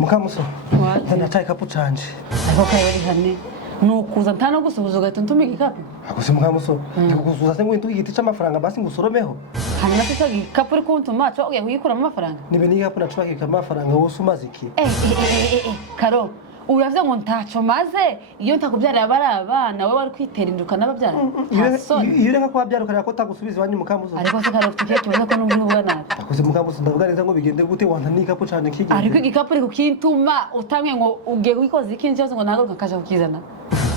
Mukamuso ndanacaye ikapu canje ariko kayori hane nukuza ntano gusubiza ugahita untumika ikapu akose mukamuso ndikugusuza se ngo intu igiti c'amafaranga basi ngusoromeho hanyuma se ikapu uri kuntuma cyo ugiye kuyikuramo amafaranga nibe ni ikapu nacubakika amafaranga wose umaze iki karo uravuze ngo ntaco maze iyo ntakubyarira barabana wowe wari kwitera induka n'ababyara iyo reka kwa byarukarira ko tagusubiza iwanyu mukamuso ariko se karo tukiye tubaza ko n'ubwo uvuga nabi akose mukamuso ndavuga neza ngo bigende gute wanta ni ikapu canje kigende ariko igikapu uri kukintuma utamwe ngo ugiye kwikoza ikindi cyose ngo nagaruka kaje kukizana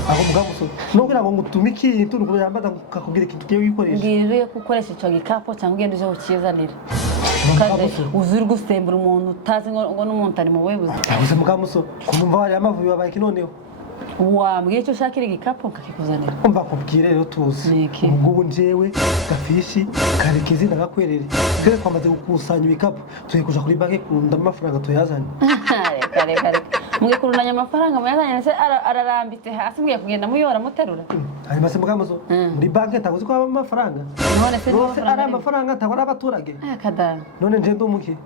aho mukamuso nubwira ngo ngutume ikintu nuko yambaza kakubwira ikintu tugiye wikoresha ngiriye gukoresha ico gikapu cyangwa ugende uje ukizanira uzuri gusembura umuntu utazi ngo n'umuntu ari mu buyobozi akose mukamuso kumva wari amavubi babaye kinoneho wambwiye icyo ushakira igikapu kakikuzanira umva kubwire rero tuzi ubwo njyewe gafishi karekezi ndagakwerere twese twamaze gukusanya ibikapu tugiye kuja kuri banki kunda amafaranga tuyazanye reka mwe kurunanya amafaranga muyazanye se ararambitse hasi mwe kugenda muyora muterura hanyuma se mukamuso muri banki taguzi ko amafaranga none se rose ari amafaranga tabona abaturage kada none nje ndumuke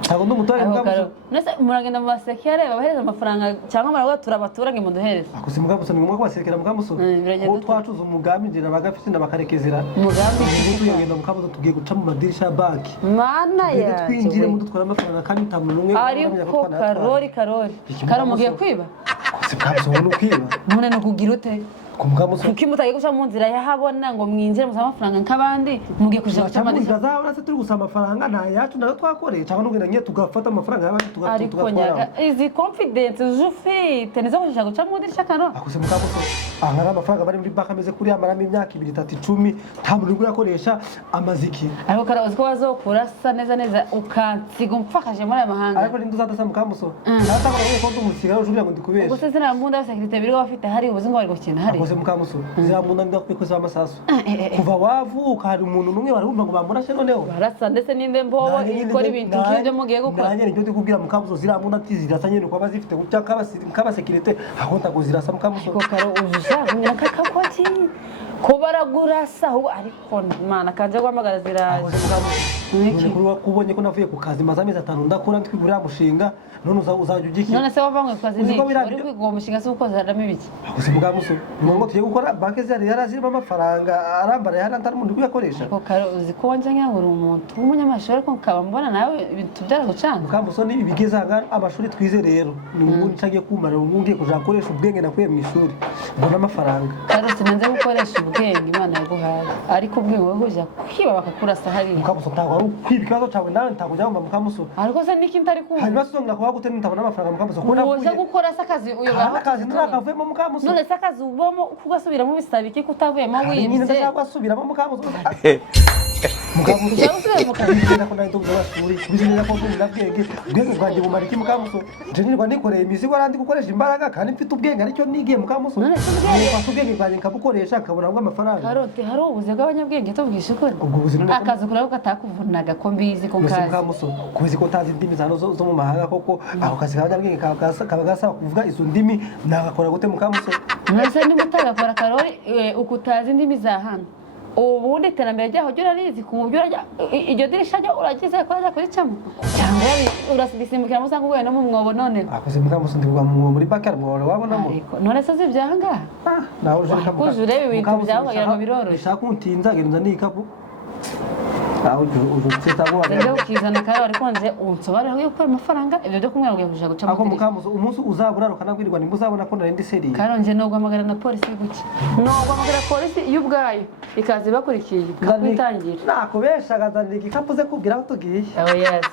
ntabwo ndumuturage mukamuso nese muragenda mu basekere babahereza amafaranga cyangwa marabatura abaturage mu duhereza akose mukamuso ni ngombwa kwasekera mukamuso ko twacuza umugambi ngira bagafite ndabakarekezera umugambi tugenda mukamuso tugiye guca mu madirisha ya banki mana ya twinjire mu dutwara amafaranga kandi tamurumwe ariko karori karo mugiye kwiba akose mukamuso wowe ukwiba none no kugira ute kumukamuso ukimutaye guca mu nzira yahabona ngo mwinjire musaba amafaranga nk'abandi mugiye kuja guca amadisha zabona se turi gusaba amafaranga nta yacu nayo twakoreye cyangwa n'ugenda nye tugafata amafaranga y'abandi ariko nyaga izi confidence ufite nizo kuja guca mu ndirishya kano akose mukamuso ahari amafaranga bari muri banki ameze kuri amaramo imyaka 2 3 10 nta muntu uri gukoresha amaziki ariko karazi ko bazokura sa neza ukansiga umfakaje muri aya mahanga ariko nindu zadasa mukamuso natakora ko ndumusiga ujurira ngo ndikubesha ubwo se zina mbunda security biri bafite hari ubuzi ngo bari gukina hari akose mukamuso zirambunda ndakwikoza amasasu kuva wavuka hari umuntu numwe bari bumva ngo bamurashe noneho barasa ndetse n'inde mbobo ikora ibintu nk'ibyo mugiye gukora nanye nicyo ndikubwira mukamuso zirambunda ati zirasanye nuko bazifite gutya kaba security akonta ngo zirasa mukamuso ko karo ujushaka nyakakakoti ko baragurasa ariko mana kanje gwamagara ziraje niki kubonye ko navuye ku kazi maze amezi 5 ndakora ndikugurira mushinga none uzajya ugiki none se wavanywe ku kazi ni uri kwigwa mushinga se ukoze haramo ibiki akose mukamuso ngo tugiye gukora banki zari yarazirimo amafaranga arambara yana ntari umuntu kuyakoresha ko karo uzi ko wanje nk'uri umuntu w'umunyamashuri ariko nkaba mbona nawe ibintu byaragucanga mukamuso ni ibigezanga amashuri twize rero ni ubundi cyagiye kumara ngungiye kuja gukoresha ubwenge nakuye mu ishuri mbona amafaranga karo sinanze gukoresha ubwenge Imana yaguhaye ariko ubwenge wowe uja kwiba bakakurasa hariya mukamuso ntabwo ari ukwiba ikibazo cyawe nawe ntabwo ujyamba mukamuso ariko se niki ntari kumva hanyuma se ngakora gute nitabona amafaranga mukamuso ko navuye gukora sakazi uyo akazi ntakavuyemo mukamuso none sakazi ubamo kugasubiramo bisaba iki kutavuyemo nyine wibye ndashaka mukamuso mukamuso cyangwa mukamuso ko nayo tuzo bashuri bizineza ko tumira bwenge bwenge bwanjye bumara iki mukamuso je nirwa nikoreye imizigo arandi gukoresha imbaraga kandi mfite ubwenge aricyo nigiye mukamuso none se ubwenge mfite ubwenge bwanjye nkabukoresha nkabona ngo amafaranga karote hari ubuze bw'abanyabwenge tuvugisha ukuri ubwo buzima akazi kurabo katakuvunaga ko mbizi ko kazi mukamuso kubizi ko tazi indimi zo mu mahanga koko ako kazi kabanyabwenge kaba gasaba kuvuga izo ndimi nagakora gute mukamuso nose niba utagakora karori ukutazi indimi za hano ubundi iterambere ryaho ryo rarizi ku buryo iryo dirisha ryo uragize ko aza kuricamo cyangwa urasibisimbukira musanga uguye no mu mwobo none akoze mukamuso ndikuva mu mwobo muri bakari mwobo wabonamo none se zivyanga nawe uje kamuka urebe ibintu byawe kugira ngo birorohe bishaka kuntinza genda nikapu aho uje tabo rero ukizana kare ariko nje unsobare yo gukora amafaranga ibyo byo kumwe ugiye kuja guca ako mukamuso umunsi uzabura rukanabwirwa nimuzabona ko narindi seri karonje no guhamagara na polisi guki no guhamagara polisi y'ubwayo ikazi bakurikiye kakwitangira nakubesha gazanira igikapu ze kubwira aho tugiye oh yes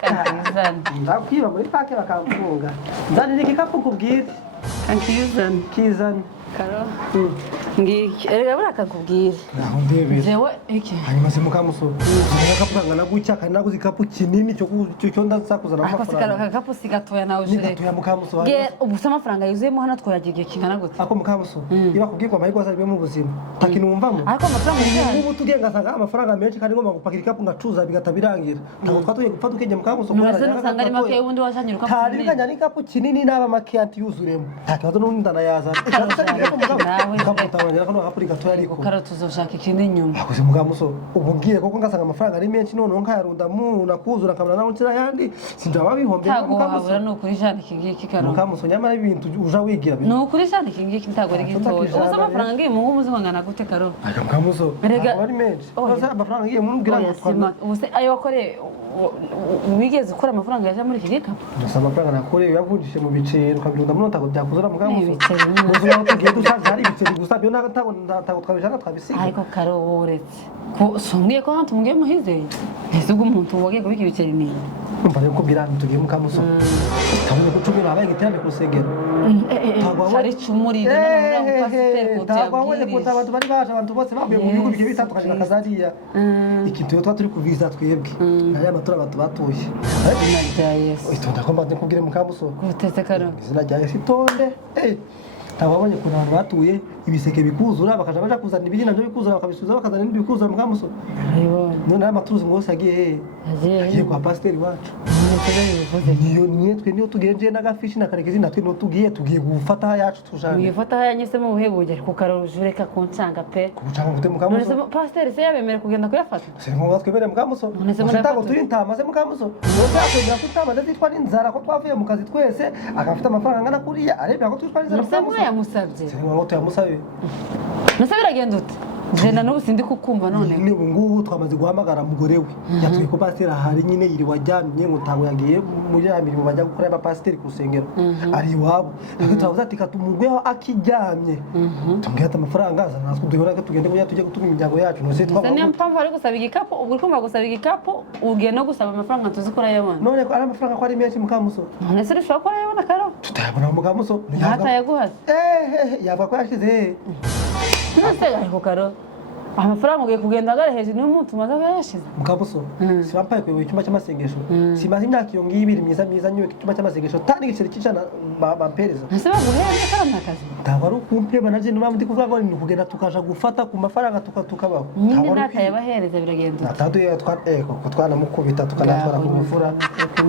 kankizana ndakwiba muri pake bakamfunga nzanira igikapu kubwire kizana karo ngiki erega burakakubwira naho ndebe jewe iki hanyuma se mukamuso ndakapanga nagucya kandi naguze ikapu kinini cyo ndasakuzana amafaranga ako kapu sigatoya nawe ujure nigatoya mukamuso ge ubusa amafaranga yuzuyemo hano twayagiye kingana gute ako mukamuso iba kubwirwa amahirwe azaribwe mu buzima takinumvamo ariko amafaranga ubu tugenga sanga amafaranga menshi kandi ngomba gupakira ikapu ngacuza bigatabirangira ntabwo twatuye gupfa tukenge mukamuso nurase nusanga ari make ubundi washanyira ukapu tari biganya n'ikapu kinini n'aba make anti yuzuremo nta kibazo n'undi ndanayaza nawe wanyara ko akuri gato ariko karo tuzoshaka ikindi nyuma akoze mukamuso ubu ngiye koko ngasanga amafaranga ari menshi none nkayarunda mu nakuzura kamera naho nsira yandi sinjaba bihombe mukamuso no kuri jana ikingiki karo mukamuso nyamara ibintu uja wigira no kuri jana ikingiki ntago ari gitoya ubusa amafaranga ngiye mu muzi ngana gute karo mukamuso ari menshi ubusa amafaranga ngiye muri ngo twara ubusa ayo wakore wigeze ukora amafaranga yaje muri iki gikapu gusa amafaranga nakoreye yavunjishe mu biceri ukabirunda muri ntago byakuzura mukamuso ubuzima tugiye dusanze hari ibiceri gusa byo ntago twabijana twabisiga ariko karo uretse ko songiye ko hantu mugiye muhizeye ese ubwo umuntu wagiye kubika ibiceri ni umva rero ko birana tugiye mukamuso tabone ko cumi nabaye giterane ku rusengero hari cumuriro n'uraho pasiteri ko twabonye ko abantu bari baje abantu bose bavuye mu bihugu bigiye bitandukanye bakazariya ikintu twa turi kuviza twebwe nari amatora abantu batuye izina rya Yesu itonda ko mbaze kubwire mukamuso gutetse karo izina rya Yesu itonde tababonye ko abantu batuye ibiseke bikuzura bakaja baja kuzana ibiri navyo bikuzura bakabisubiza bakazana n'ibindi bikuzura mukamuso none amaturuzi ngose agiye kwa pasiteri wacu niyo tugenje n'agafishi na karekezi natwe no tugiye gufata yacu tujane wifata yanyise mu buhebuge ku karojureka kuncanga pe kucanga gute mukamuso pasiteri se yabemere kugenda kuyafata se ngo twebere mukamuso ntago turi ntamaze mukamuso nose akwemera ko utamaze zitwa n'inzara ko twavuye mu kazi twese agafite amafaranga angana kuriya arebera ko twitwa n'inzara mukamuso yamusabye se ngo tuyamusabe nose biragenda ute Jena n'ubu sindi kukumva none ni ngubu twamaze guhamagara mugore we yatwiye ko pasiteri ahari nyine iri wajyamye ngo ntago yagiye muri ya mirimo bajya gukora ya pasiteri ku rusengero ari iwabo ariko turavuze ati katumugweho akijyamye tumubwira ati amafaranga azana natwe duhora tugende kugira tujye gutunga imiryango yacu nose twaba niyo mpamvu ari gusaba igikapu ubwo uriko gusaba igikapu ugiye no gusaba amafaranga tuzikora yabona none ko ari amafaranga ko ari menshi mukamuso none se ushobora gukora yabona karo tutayabona mukamuso ntatayaguhaze yavuga ko yashize nose ariko karo amafaranga ugiye kugenda agare hejuru n'umuntu umaze yashize mukamuso sibampaye kuyoboye icyumba cy'amasengesho simaze imyaka iyo ngiyo ibiri myiza nyuye icyumba cy'amasengesho tani igiceri cy'ijana bampereza ese baguhembye karama akazi ntabwo ari ukumpeba na jene mpamvu ndi kuvuga ngo ni ukugenda tukaja gufata ku mafaranga tukabaho nyine natayabahereza biragenda nataduye ko twanamukubita tukanatwara ku mufura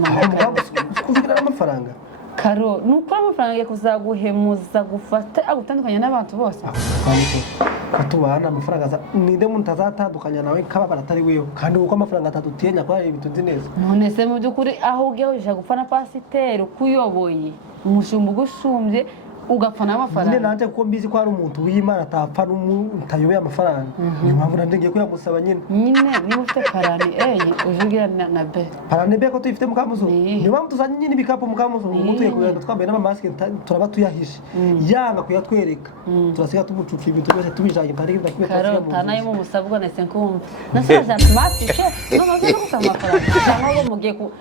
aho mukamuso kuvugira n'amafaranga karo nukuri amafaranga agiye kuzaguhemuza gufata agutandukanya n'abantu bose katubana amafaranga ninde muntu azatandukanya nawe nk'ababara atari wewe kandi uko amafaranga atadutinya kwa ibintu nzi neza none se mu by'ukuri aho ugiye uje gupfa na pasiteri ukuyoboye umushumba ugushumbye ugapfa n'amafaranga nyine nanje kuko mbizi ko hari umuntu w'Imana atapfa n'umutayoboye amafaranga niyo mpamvu nanje ngiye kuyamusaba nyine niba ufite parani ujugira na be parani be ko tuyifite mukamuzo niyo mpamvu tuzanye nyine ibikapu mukamuzo ubu tuye kugenda twambaye n'amamasike turaba tuyahishe yanga kuyatwereka turasiga tumucuka ibintu byose tubijanye ntari ndakubita karo tanayo mu musabwa nese nkumva nasaje masike no maze no gusama amafaranga cyangwa mugiye ku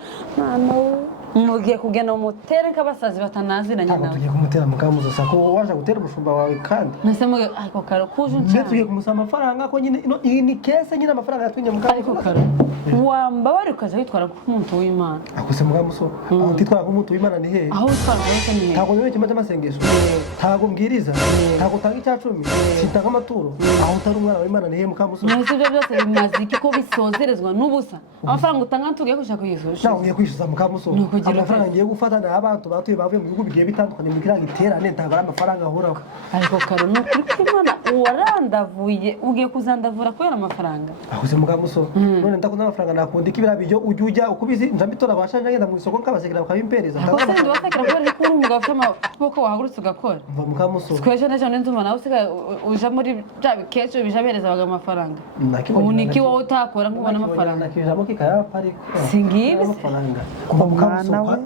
mugiye kugenda umutere nk'abasazi batanaziranye nawe tugiye kumutera mukamuzo sako waje gutera umushumba wawe kandi nese mugiye ariko karo kuje nje tugiye kumusaba amafaranga ko nyine ni kese nyine amafaranga yatwinye mukamuzo ariko karo wamba bari ukaza witwara nk'umuntu w'Imana akose mukamuzo aho titwara nk'umuntu w'Imana ni he aho witwara nk'umuntu ni he ntago niwe cyuma cy'amasengesho ntago mbwiriza ntago tanga icyacumi sitanga amaturo aho utari umwana w'Imana ni he mukamuzo nese ibyo byose bimaze iki ko bisozerezwa n'ubusa amafaranga utanga tugiye gushaka kuyisosha nawe ugiye kwishyuza mukamuzo amafaranga ngiye gufata na abantu batuye bavuye mu bihugu bigiye bitandukanye mu kiranga iterane ntabwo ari amafaranga ahoraho ariko karo ni ukuri kw'Imana warandavuye ugiye kuzandavura kubera amafaranga akoze mukamuso none ndakunda amafaranga nakunda iki birabyo ujya ukubizi njabitora abashanje ngenda mu isoko nk'abasekera bakabimpereza akose ndi basekera kubera ko uri umugabo ufite amaboko wahagurutse ugakora mva mukamuso twese n'ejo n'inzuma nawe usigaye uja muri bya bikecuru bijabereza baga amafaranga ubu niki wowe utakora nk'ubona amafaranga nakijamo kikayapa ariko singibi amafaranga kuva mukamuso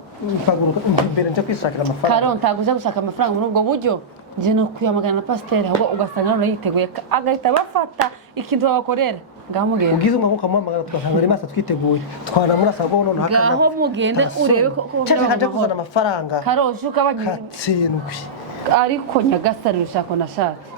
mpaguruka imbere nje kwishakira amafaranga karo ntaguja gushaka amafaranga muri ubwo buryo nje no kwiyamagana na pasiteri ahubwo ugasanga none yiteguye agahita bafata ikintu babakorera ngaho mugende ugize umwaka ukamuhamagara tugasanga ari masa twiteguye twanamurasa ngo none hakana ngaho mugende urebe ko kaje kuzana amafaranga karo shuka bagiye katsinukwi ariko nyagasani rushako nashatse